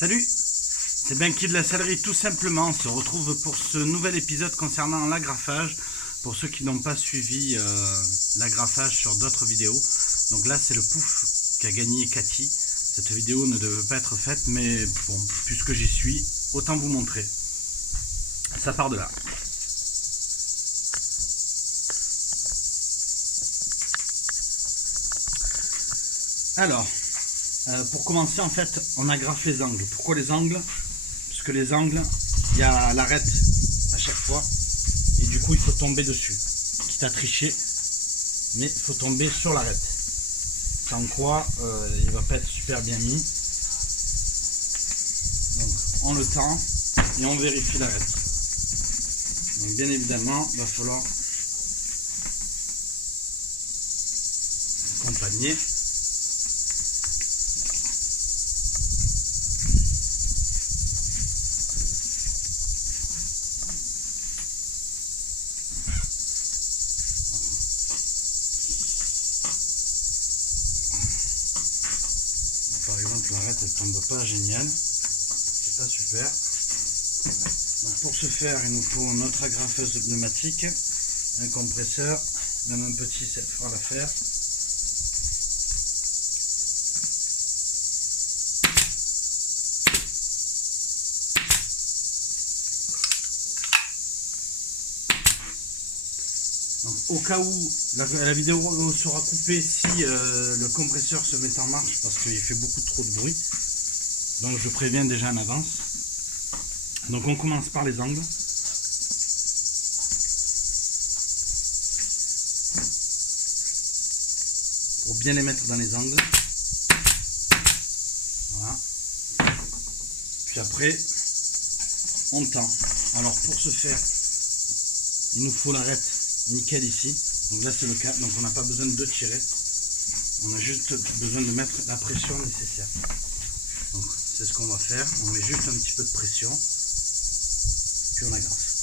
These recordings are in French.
Salut, c'est Benki de la Sellerie tout simplement. On se retrouve pour ce nouvel épisode concernant l'agrafage. Pour ceux qui n'ont pas suivi l'agrafage sur d'autres vidéos. Donc là c'est le pouf qu'a gagné Cathy. Cette vidéo ne devait pas être faite, mais bon, puisque j'y suis, autant vous montrer. Ça part de là. Alors, pour commencer, en fait, on agrafe les angles. Pourquoi les angles? Parce que les angles, il y a l'arête à chaque fois. Et du coup, il faut tomber dessus. Quitte à tricher, mais il faut tomber sur l'arête. Sans quoi, il ne va pas être super bien mis. Donc, on le tend et on vérifie l'arête. Donc, bien évidemment, il va falloir accompagner. Par exemple, l'arête elle tombe pas génial, c'est pas super. Donc pour ce faire, il nous faut notre agrafeuse de pneumatique, un compresseur, même un petit, ça fera l'affaire. Donc, au cas où la vidéo sera coupée si le compresseur se met en marche parce qu'il fait beaucoup trop de bruit, donc je préviens déjà en avance. Donc on commence par les angles. Pour bien les mettre dans les angles. Voilà. Puis après, on tend. Alors pour ce faire, il nous faut l'arête nickel ici. Donc là c'est le cas, donc on n'a pas besoin de tirer. On a juste besoin de mettre la pression nécessaire. Donc c'est ce qu'on va faire. On met juste un petit peu de pression. Puis on agrafe.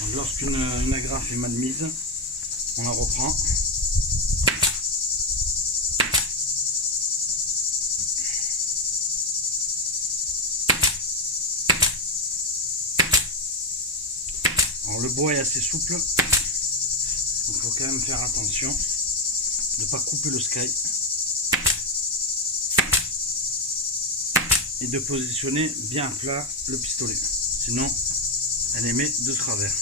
Donc lorsqu'une agrafe est mal mise, on la reprend. Alors le bois est assez souple, donc il faut quand même faire attention de ne pas couper le sky et de positionner bien à plat le pistolet, sinon elle émet de travers.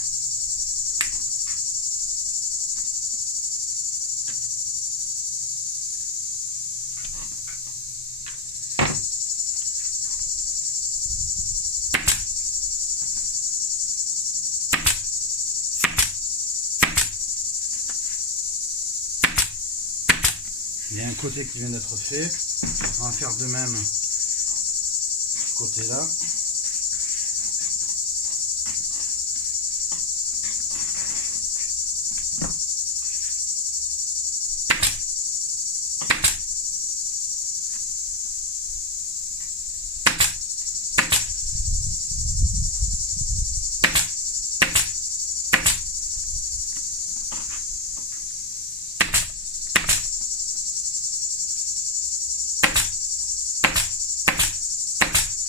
Il y a un côté qui vient d'être fait, on va faire de même ce côté là.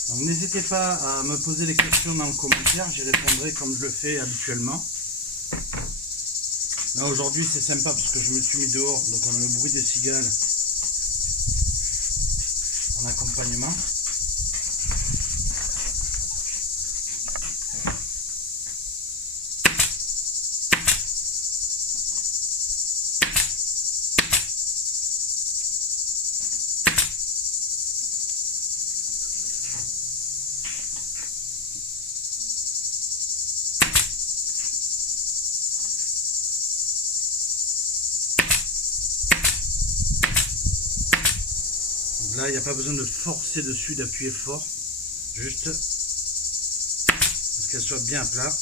Donc n'hésitez pas à me poser les questions dans le commentaire, j'y répondrai comme je le fais habituellement. Là aujourd'hui c'est sympa parce que je me suis mis dehors, donc on a le bruit des cigales en accompagnement. Là, il n'y a pas besoin de forcer dessus, d'appuyer fort, juste parce qu'elle soit bien à plat.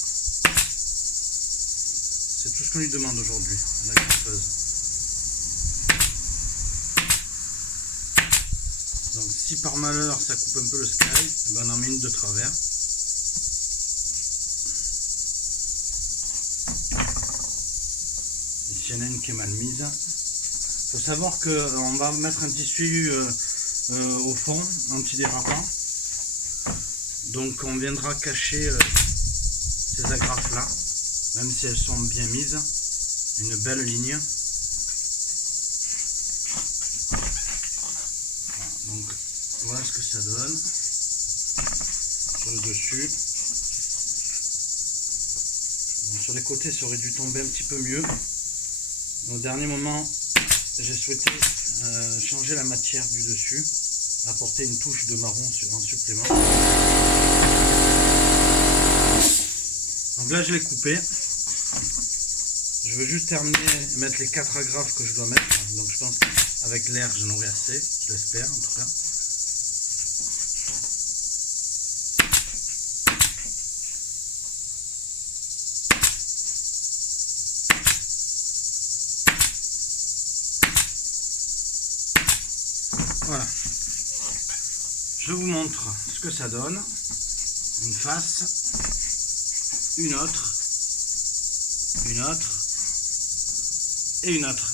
C'est tout ce qu'on lui demande aujourd'hui, la graffeuse. Donc si par malheur ça coupe un peu le sky, ben on en met une de travers. Et s'il y en a une qui est mal mise, faut savoir qu'on va mettre un tissu au fond, antidérapant. Donc on viendra cacher ces agrafes là, même si elles sont bien mises. Une belle ligne. Voilà, donc voilà ce que ça donne sur le dessus. Donc, sur les côtés ça aurait dû tomber un petit peu mieux. Au dernier moment j'ai souhaité changer la matière du dessus, apporter une touche de marron en supplément. Donc là je l'ai coupé. Je veux juste terminer et mettre les 4 agrafes que je dois mettre. Donc je pense qu'avec l'air j'en aurai assez, je l'espère en tout cas. Voilà. Je vous montre ce que ça donne. Une face, une autre et une autre.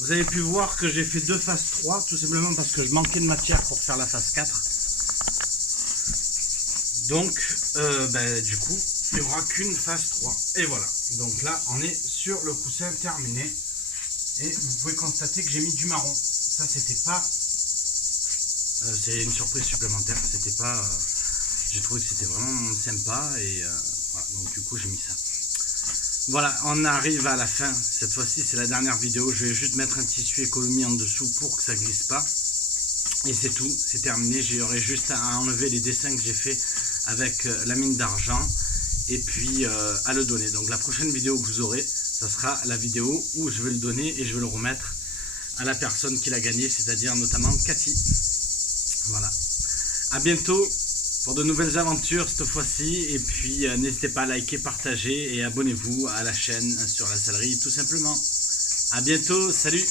Vous avez pu voir que j'ai fait 2 faces 3 tout simplement parce que je manquais de matière pour faire la face 4. Donc du coup il n'y aura qu'une face 3 et voilà. Donc là on est sur le coussin terminé et vous pouvez constater que j'ai mis du marron. Ça c'était pas c'est une surprise supplémentaire, c'était pas j'ai trouvé que c'était vraiment sympa et voilà, donc du coup j'ai mis ça. Voilà, on arrive à la fin. Cette fois-ci c'est la dernière vidéo. Je vais juste mettre un tissu économie en dessous pour que ça glisse pas. Et c'est tout, c'est terminé. J'aurai juste à enlever les dessins que j'ai fait avec la mine d'argent et puis à le donner. Donc la prochaine vidéo que vous aurez, ça sera la vidéo où je vais le donner et je vais le remettre à la personne qui l'a gagné, c'est-à-dire notamment Cathy. Voilà. À bientôt pour de nouvelles aventures cette fois-ci. Et puis n'hésitez pas à liker, partager et abonnez-vous à la chaîne sur la sellerie tout simplement. À bientôt, salut!